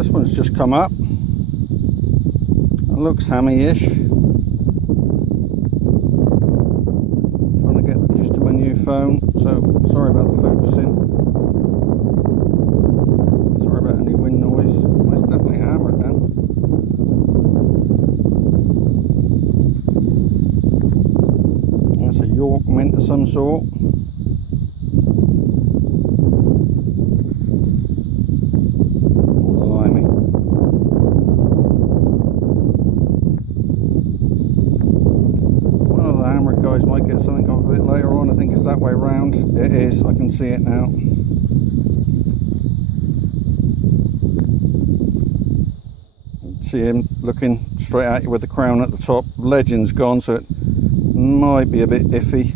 this one's just come up. It looks hammy-ish. Trying to get used to my new phone, so sorry about the focusing. Sorry about any wind noise. Well, it's definitely hammered then. That's a York mint of some sort. Guys might get something off of it later on. I think it's that way round. It is, I can see it now. See him looking straight at you with the crown at the top. Legend's gone, so it might be a bit iffy,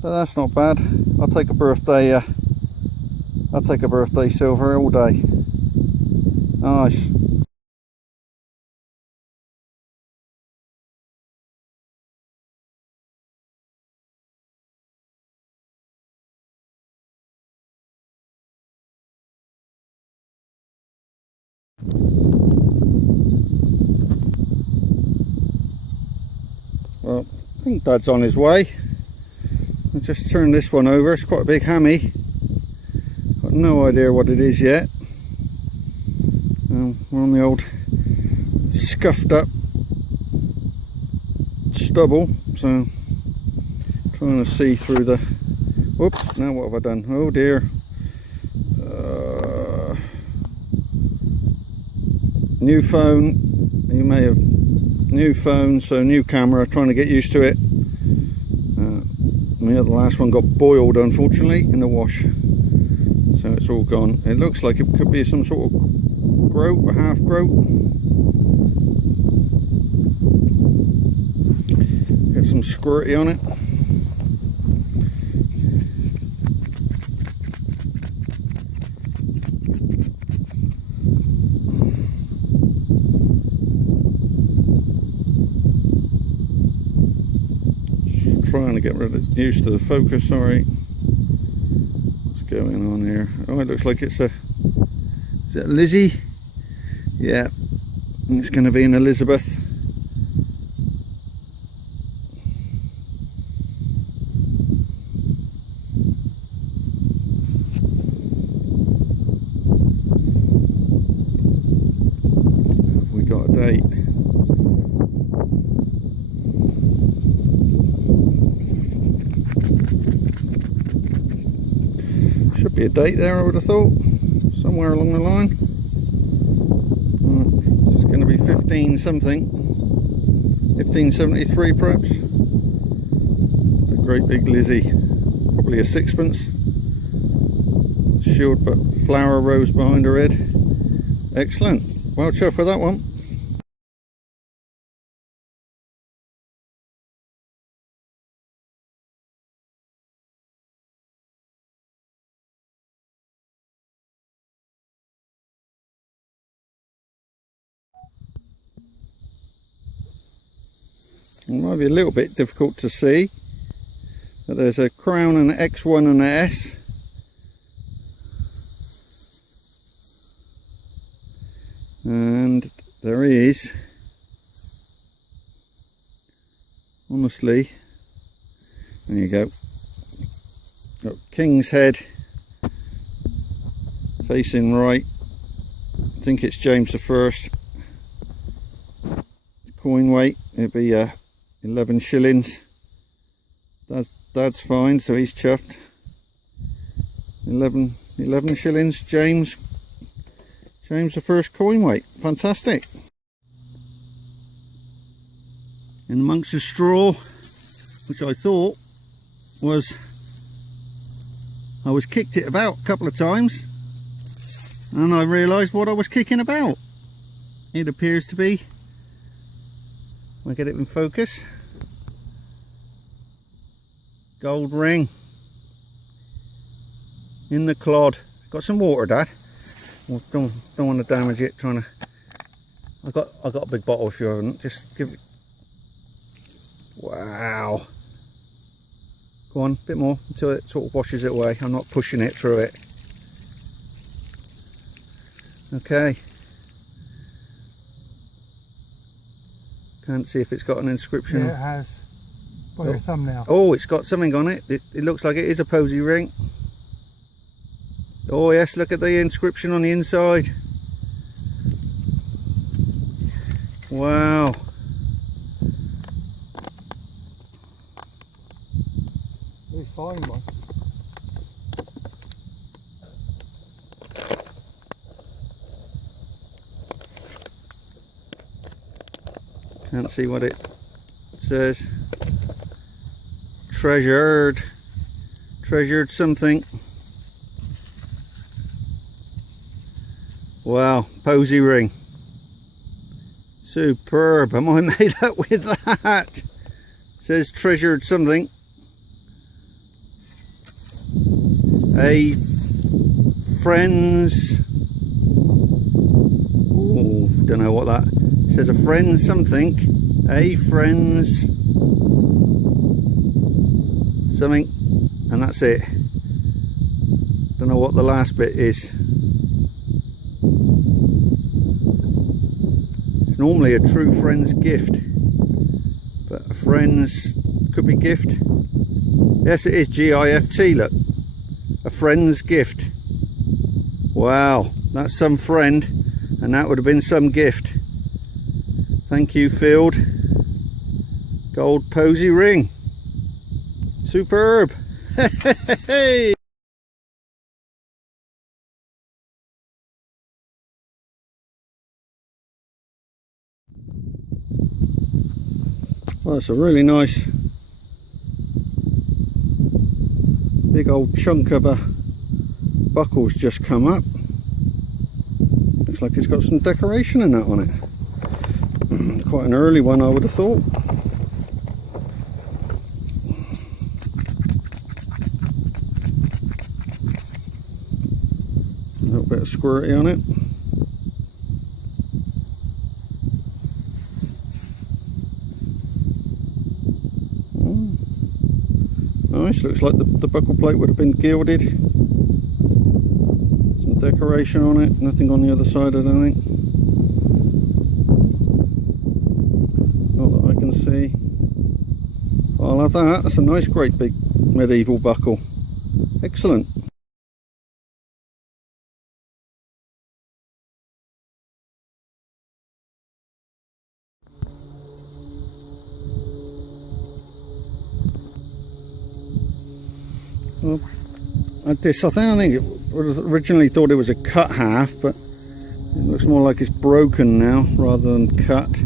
but that's not bad. I'll take a birthday silver all day. Nice. Well, I think Dad's on his way. I'll just turn this one over. It's quite a big hammy. Got no idea what it is yet. We're on the old scuffed up stubble, so trying to see through the... Whoops, now what have I done? Oh dear. New phone. You may have... New phone, so new camera, trying to get used to it. The last one got boiled, unfortunately, in the wash, so it's all gone. It looks like it could be some sort of groat or half groat. Get some squirty on it. Trying to get used to the focus. Sorry, what's going on here? Oh, it looks like it's a... Is it a Lizzie? Yeah, it's going to be an Elizabeth. Have we got a date? Should be a date there, I would have thought, somewhere along the line. It's going to be 15 something, 1573 perhaps. A great big Lizzie, probably a sixpence. Shield but flower rose behind her head. Excellent, well chuffed with that one. It might be a little bit difficult to see, but there's a crown and an X1 and an S. And there is, honestly, there you go, got King's Head facing right. I think it's James I. Coin weight, it'd be 11 shillings. Dad's fine, so he's chuffed. 11 shillings, James the first coin weight. Fantastic. In amongst the straw, which I thought was, I was kicked it about a couple of times, and I realised what I was kicking about. It appears to be, I'll get it in focus, gold ring in the clod. Got some water, Dad. Well, don't want to damage it. Trying to. I got a big bottle if you haven't. Just give it. Wow. Go on, a bit more until it sort of washes it away. I'm not pushing it through it. Okay. Can't see if it's got an inscription. Yeah, it has. By your thumbnail. Oh, it's got something on it. It looks like it is a posy ring. Oh yes, look at the inscription on the inside. Wow. Very fine one. Can't see what it says. Treasured something. Wow, posy ring. Superb. Am I made up with that? Says treasured something. A friend's. Oh, don't know what that. It says a friend's something. A friend's something, and that's it. Don't know what the last bit is. It's normally a true friend's gift, but a friend's could be gift. Yes, it is G-I-F-T. Look, a friend's gift. Wow, that's some friend, and that would have been some gift. Thank you, Field. Gold posy ring. Superb. Hey. Well, that's a really nice big old chunk of a buckle's just come up. Looks like it's got some decoration in that on it. Quite an early one, I would have thought. A little bit of squirty on it. Nice, looks like the buckle plate would have been gilded. Some decoration on it, nothing on the other side, I don't think. Not that I can see. I'll have that. That's a nice, great big medieval buckle. Excellent. Well, I think it was originally thought it was a cut half, but it looks more like it's broken now rather than cut.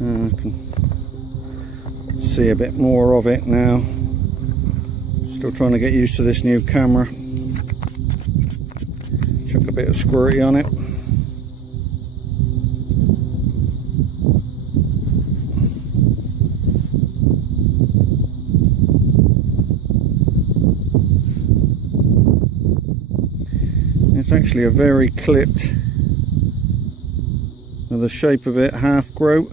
I can see a bit more of it now. Still trying to get used to this new camera. Chuck a bit of squirty on it. It's actually a very clipped, the shape of it half groat.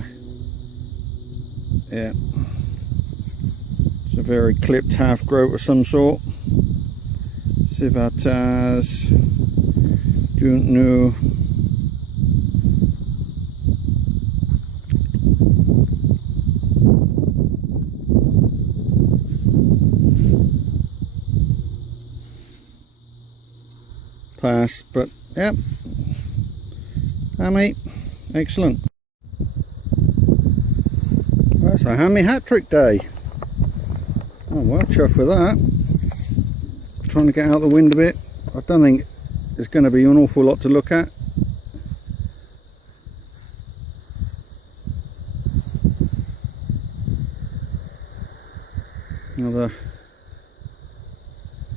Yeah, it's a very clipped half groat of some sort. Civitas, don't know. Pass, but yep, hammy, excellent. That's a hammy hat trick day. Oh, well, chuffed with that. Trying to get out the wind a bit. I don't think there's going to be an awful lot to look at. Another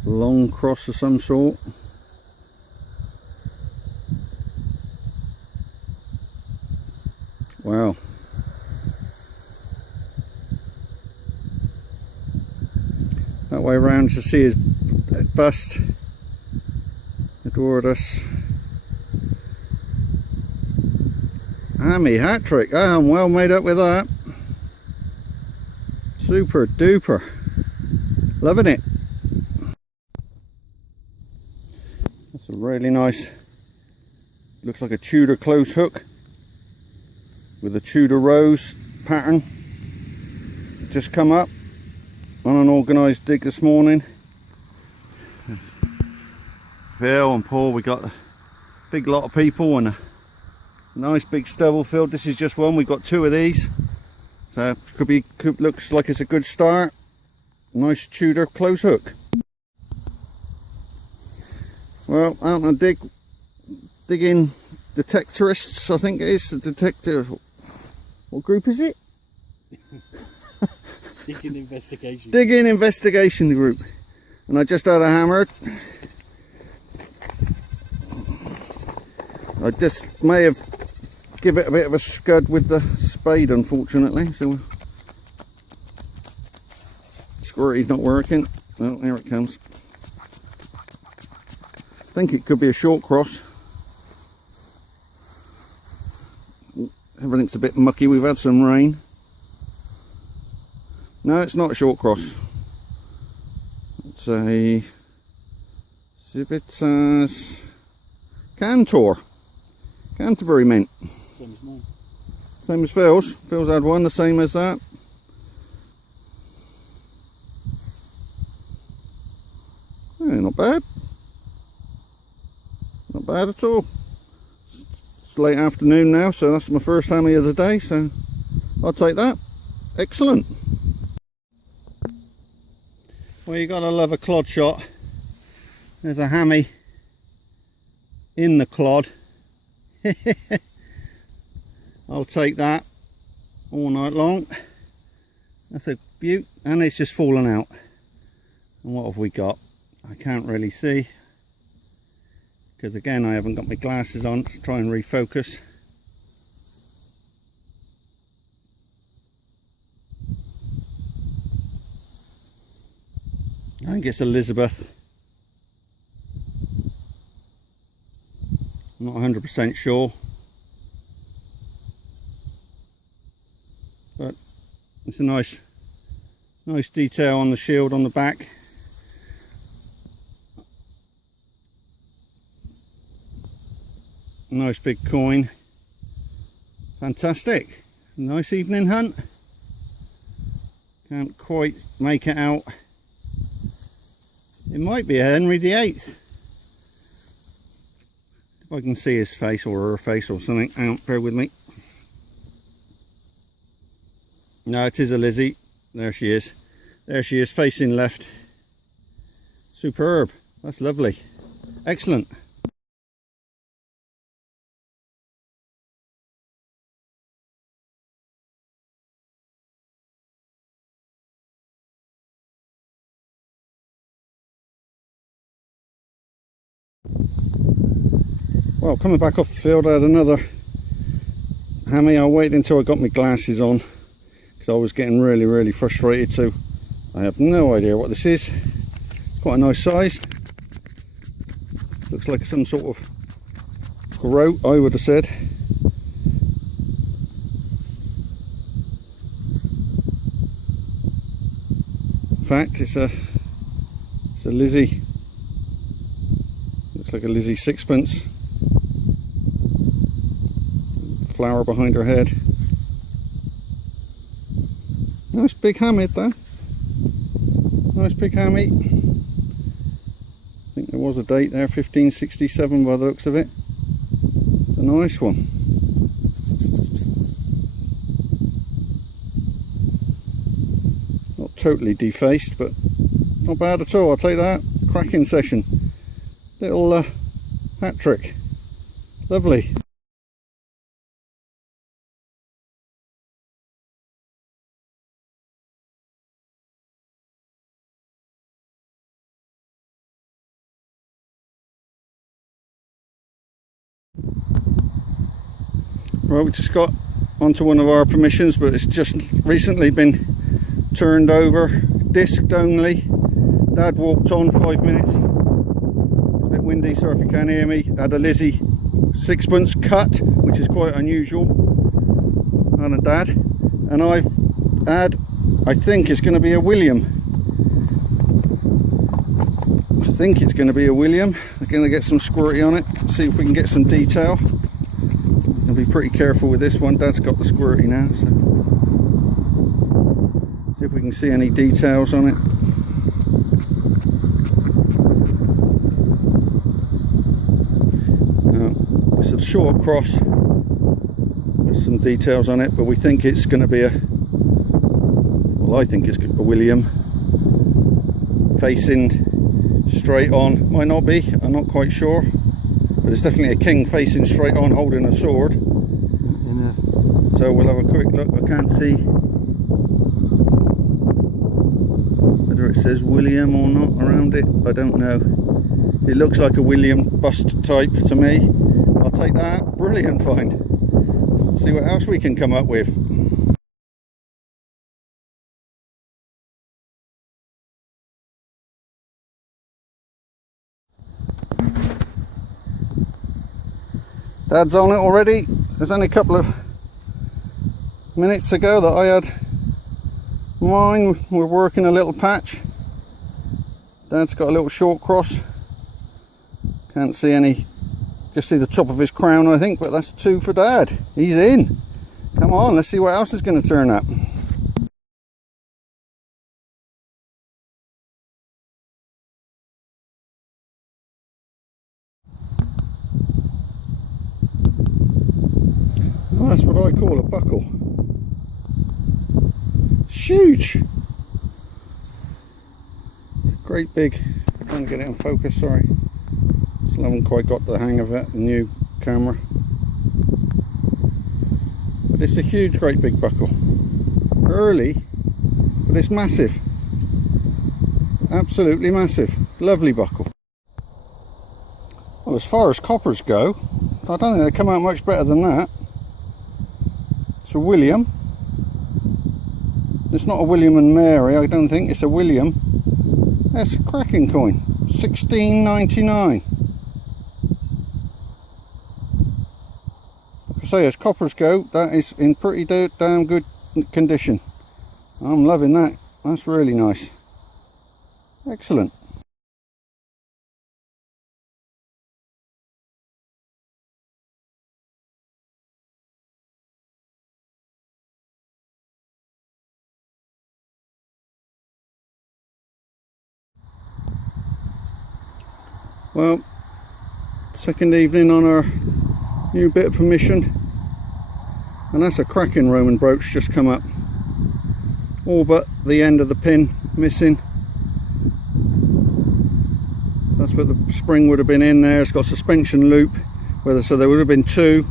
long cross of some sort. Wow. That way round to see his bust. Adored us. Hammy hat trick. Oh, I'm well made up with that. Super duper. Loving it. That's a really nice, looks like a Tudor close hook with a Tudor rose pattern. Just come up on an organised dig this morning. Phil and Paul, we got a big lot of people and a nice big stubble field. This is just one, we've got 2 of these, so looks like it's a good start. Nice Tudor close hook. Well, out on a digging detectorists, I think it is, the detector. What group is it? Digging investigation. Digging investigation group. And I just had a hammer. I just may have give it a bit of a scud with the spade, unfortunately. So squirty's not working. Oh, here it comes. I think it could be a short cross. Everything's a bit mucky. We've had some rain. No, it's not a short cross. It's a Civitas Cantor. Canterbury mint. Same as mine. Same as Phil's. Phil's had one the same as that. Yeah, not bad. Not bad at all. It's late afternoon now, so that's my first hammy of the day, so I'll take that. Excellent. Well, you gotta love a clod shot. There's a hammy in the clod. I'll take that all night long. That's a beaut, and it's just fallen out. And what have we got? I can't really see because again I haven't got my glasses on to try and refocus. I think it's Elizabeth. I'm not 100% sure, but it's a nice detail on the shield on the back. Nice big coin. Fantastic. Nice evening hunt. Can't quite make it out. It might be a Henry VIII. If I can see his face or her face or something out, bear with me. No, it is a Lizzie. There she is. There she is, facing left. Superb. That's lovely. Excellent. Well, coming back off the field, I had another hammy. I waited until I got my glasses on because I was getting really frustrated. So I have no idea what this is. It's quite a nice size. Looks like some sort of groat, I would have said. In fact, it's a Lizzie. Looks like a Lizzie sixpence. Flower behind her head. Nice big hammy though. Nice big hammy. I think there was a date there, 1567 by the looks of it. It's a nice one. Not totally defaced, but not bad at all. I'll take that. Cracking session. Little hat trick. Lovely. Well, we just got onto one of our permissions, but it's just recently been turned over, disked only. Dad walked on 5 minutes. It's a bit windy, so if you can't hear me. Had a Lizzie sixpence cut, which is quite unusual. And a Dad. And I've had, I think it's going to be a William. think it's going to be a William. We're going to get some squirty on it, see if we can get some detail. I'll be pretty careful with this one. Dad's got the squirty now, so see if we can see any details on it. It's a short cross with some details on it, but we think it's going to be a, well, I think it's a William, facing straight on. Might not be, I'm not quite sure, but it's definitely a king facing straight on, holding a sword. So we'll have a quick look. I can't see whether it says William or not around it. I don't know. It looks like a William bust type to me. I'll take that. Brilliant find. Let's see what else we can come up with. Dad's on it already. There's only a couple of minutes ago that I had mine. We're working a little patch. Dad's got a little short cross. Can't see any, just see the top of his crown I think, but that's 2 for Dad. He's in. Come on, let's see what else is going to turn up. Oh, that's what I call a buckle. Huge. Great big. I'm trying to get it in focus, sorry. Still haven't quite got the hang of it, new camera. But it's a huge, great big buckle. Early, but it's massive. Absolutely massive. Lovely buckle. Well, as far as coppers go, I don't think they come out much better than that. It's a William. It's not a William and Mary, I don't think. It's a William. That's a cracking coin. $16.99. Like I say, as coppers go, that is in pretty damn good condition. I'm loving that. That's really nice. Excellent. Well, second evening on our new bit of permission, and that's a cracking Roman brooch just come up, all but the end of the pin missing. That's where the spring would have been in there. It's got suspension loop, so there would have been 2.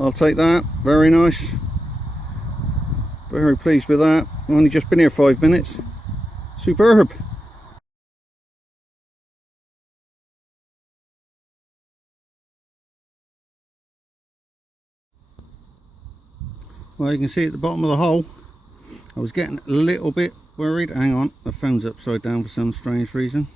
I'll take that. Very nice, very pleased with that. I've only just been here 5 minutes. Superb. Well, you can see at the bottom of the hole, I was getting a little bit worried. Hang on, the phone's upside down for some strange reason.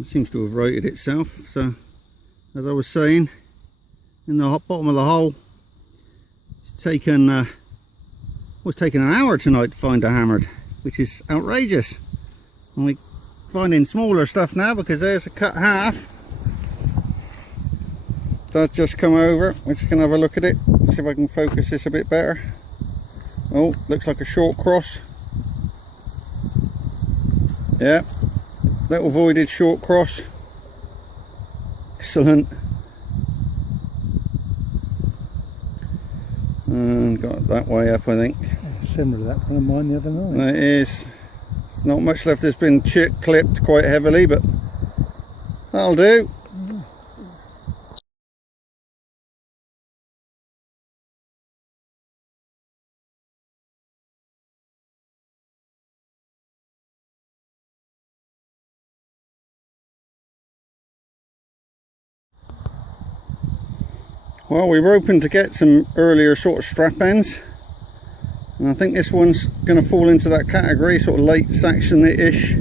It seems to have righted itself. So, as I was saying, in the bottom of the hole, it's taken an hour tonight to find a hammered, which is outrageous. And we're finding smaller stuff now because there's a cut half. That's just come over. We're just going to have a look at it, see if I can focus this a bit better. Oh, looks like a short cross. Yeah, little voided short cross. Excellent. And got that way up, I think. Similar to that one of mine the other night. That is. Not much left. Has been clipped quite heavily, but that'll do. Well, we were hoping to get some earlier sort of strap ends, and I think this one's going to fall into that category, sort of late Saxon-ish.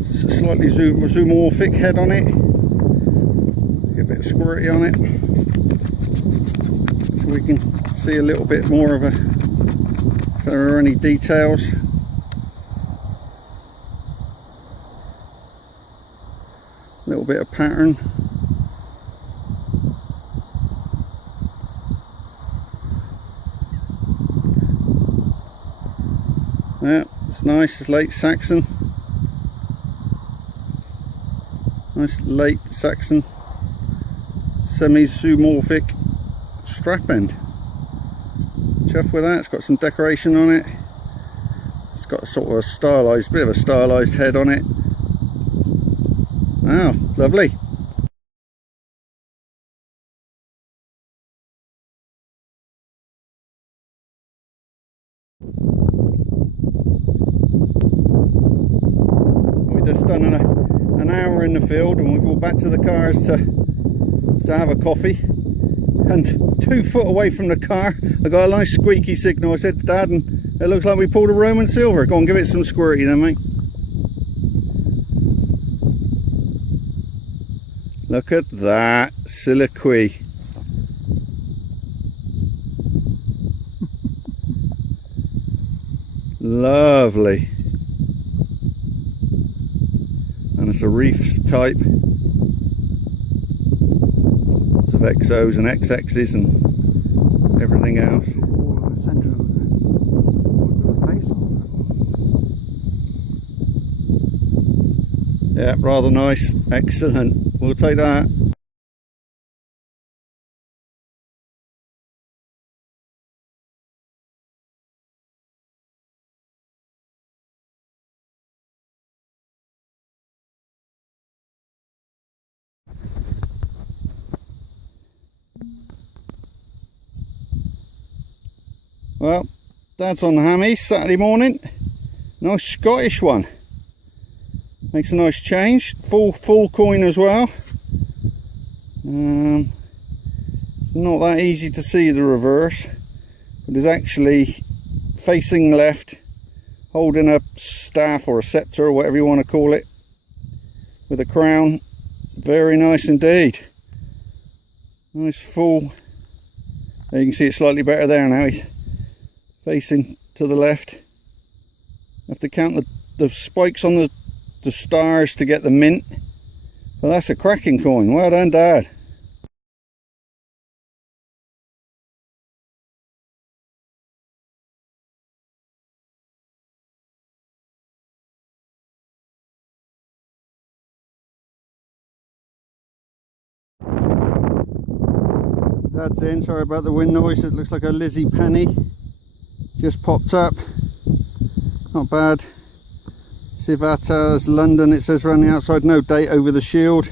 It's a slightly zoomorphic head on it. Get a bit of squirty on it. so we can see a little bit more of if there are any details. A little bit of pattern. Yeah, it's nice, it's late Saxon. Nice late Saxon semi-zoomorphic strap end. Chuff with that, it's got some decoration on it. It's got a sort of a stylized, bit of a stylized head on it. Wow, lovely. We've just done an hour in the field and we walked back to the cars to have a coffee, and 2 foot away from the car I got a nice squeaky signal. I said to Dad, and it looks like we pulled a Roman silver. Go on, give it some squirty then, mate. Look at that siliqui. Lovely. And it's a reef type. Lots of XOs and XXs and everything else. All in the centre of the face on that. Yeah, rather nice. Excellent. We'll take that. Well, Dad's on the hammies Saturday morning. Nice Scottish one. Makes a nice change. Full coin as well. It's not that easy to see the reverse, but it's actually facing left, holding a staff or a scepter or whatever you want to call it, with a crown. Very nice indeed. Nice full. There you can see it slightly better there now. He's facing to the left. Have to count the spikes on the stars to get the mint. Well, that's a cracking coin. Well done, Dad. Dad's in. Sorry about the wind noise. It looks like a Lizzie penny just popped up. Not bad. Civitas London, it says around the outside. No date over the shield.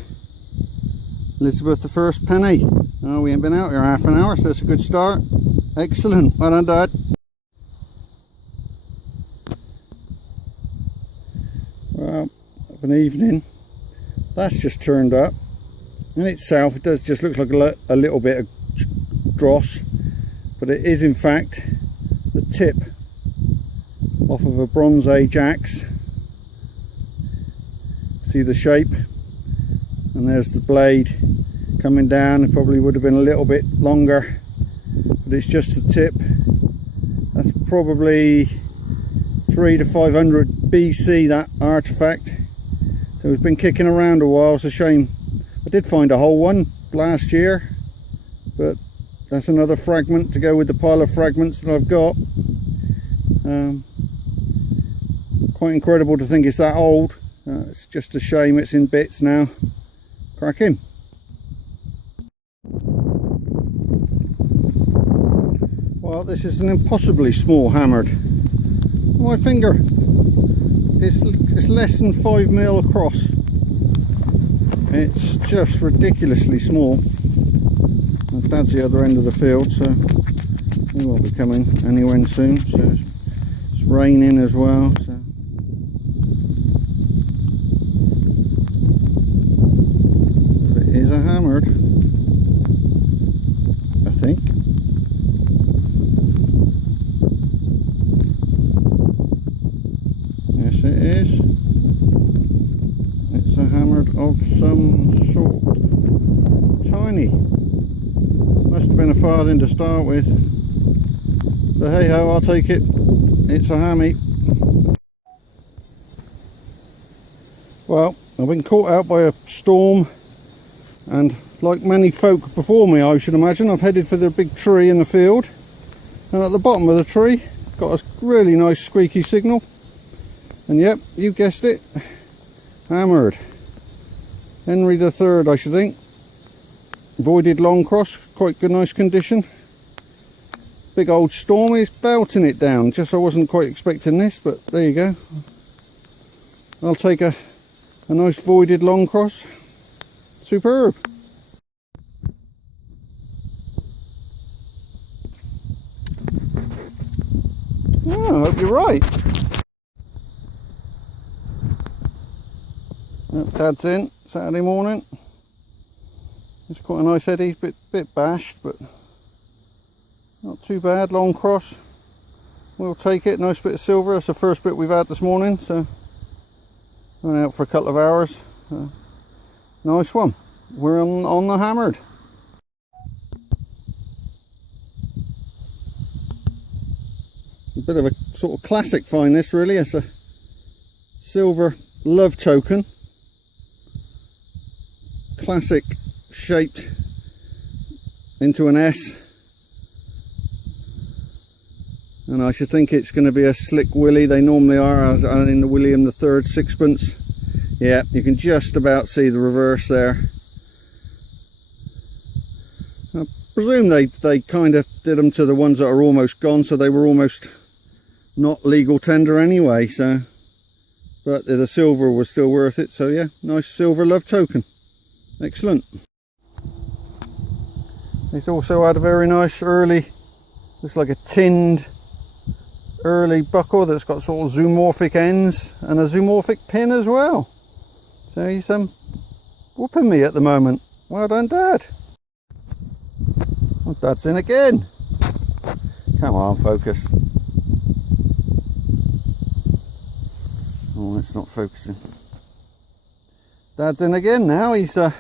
Elizabeth I penny. Oh, we ain't been out here half an hour, so that's a good start. Excellent. Well done, Dad. Well, of an evening. That's just turned up. In itself, it does just look like a little bit of dross, but it is in fact the tip off of a Bronze Age axe. See the shape, and there's the blade coming down. It probably would have been a little bit longer, but it's just the tip. That's probably 300 to 500 BC, that artifact. So it's been kicking around a while. It's a shame. I did find a whole one last year, but that's another fragment to go with the pile of fragments that I've got. Quite incredible to think it's that old. It's just a shame it's in bits now. Cracking. Well, this is an impossibly small hammered. My finger. It's less than 5 mil across. It's just ridiculously small. Dad's the other end of the field, so he won't be coming anywhere soon. So it's raining as well. So. It is a hammered, I think. Yes, it is. It's a hammered of some sort. Tiny. Must have been a farthing to start with. But hey ho, I'll take it. It's a hammy. Well, I've been caught out by a storm, and like many folk before me, I should imagine, I've headed for the big tree in the field, and at the bottom of the tree got a really nice squeaky signal, and yep, you guessed it, hammered. Henry III, I should think. Voided long cross, quite good, nice condition. Big old storm is belting it down. Just I wasn't quite expecting this, but there you go. I'll take a nice voided long cross. Superb. Yeah, I hope you're right. Dad's in Saturday morning. It's quite a nice eddy, bit bashed, but not too bad. Long cross, we'll take it. Nice bit of silver. That's the first bit we've had this morning, so went out for a couple of hours. Nice one. We're on the hammered. A bit of a sort of classic find this, really. It's a silver love token, classic, shaped into an S, and I should think it's going to be a slick willy. They normally are, as in the William III sixpence. Yeah, you can just about see the reverse there. I presume they kind of did them to the ones that are almost gone, so they were almost not legal tender anyway, so, but the silver was still worth it. So yeah, nice silver love token. Excellent. It's also had a very nice early, looks like a tinned early buckle that's got sort of zoomorphic ends and a zoomorphic pin as well. So he's whooping me at the moment. Well done, Dad. Well, Dad's in again. Come on, focus. Oh, it's not focusing. Dad's in again now. He's got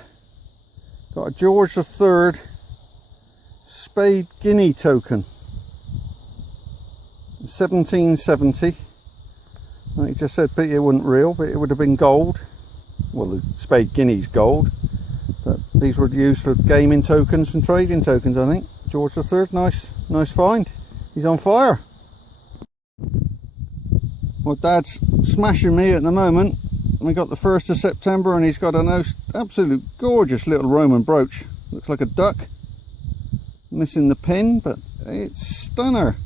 a George III spade guinea token, 1770. Like he just said, pity it wasn't real, but it would have been gold. Well, the spade guinea's gold, but these were used for gaming tokens and trading tokens, I think. George III, nice find. He's on fire. Well, Dad's smashing me at the moment. We got the 1st of September, and he's got a absolute gorgeous little Roman brooch. Looks like a duck. Missing the pin, but it's stunner.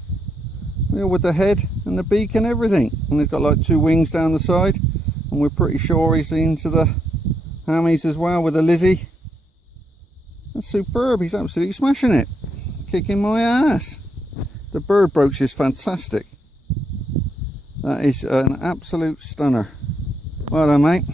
With the head and the beak and everything. And he's got like 2 wings down the side. And we're pretty sure he's into the hammies as well with a Lizzie. That's superb. He's absolutely smashing it. Kicking my ass. The bird brooch is fantastic. That is an absolute stunner. Well done, mate.